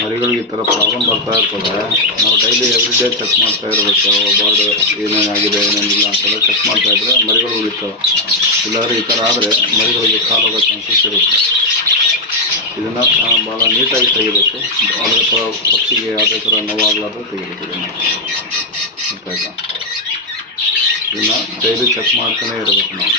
ಮರಿಗಳಿಗೆ ಈ ಥರ ಪ್ರಾಬ್ಲಮ್ ಬರ್ತಾ ಇರ್ತದೆ. ನಾವು ಡೈಲಿ ಎವ್ರಿ ಡೇ ಚೆಕ್ ಮಾಡ್ತಾ ಇರಬೇಕು. ಬರ್ಡ್ ಏನೇನಾಗಿದೆ ಏನೇನಿಲ್ಲ ಅಂತೆಲ್ಲ ಚೆಕ್ ಮಾಡ್ತಾ ಇದ್ರೆ ಮರಿಗಳು ಉಳಿತಾವೆ. ಇಲ್ಲಾಂದರೆ ಈ ಥರ ಆದರೆ ಮರಿಗಳಿಗೆ ಕಾಲೋಗೋ ಚಾನ್ಸಸ್ ಇರುತ್ತೆ. ಇದನ್ನು ಭಾಳ ನೀಟಾಗಿ ತೆಗಿಬೇಕು. ಅದೇ ಥರ ಪಕ್ಷಿಗೆ ಯಾವುದೇ ಥರ ನೋವಾಗಲಾರ್ದು ತೆಗಿಬೇಕು. ಇದನ್ನು ಗೊತ್ತಾಯ್ತಾ? ಇದನ್ನು ಡೈಲಿ ಚೆಕ್ ಮಾಡ್ತಾನೆ ಇರಬೇಕು ನಾವು.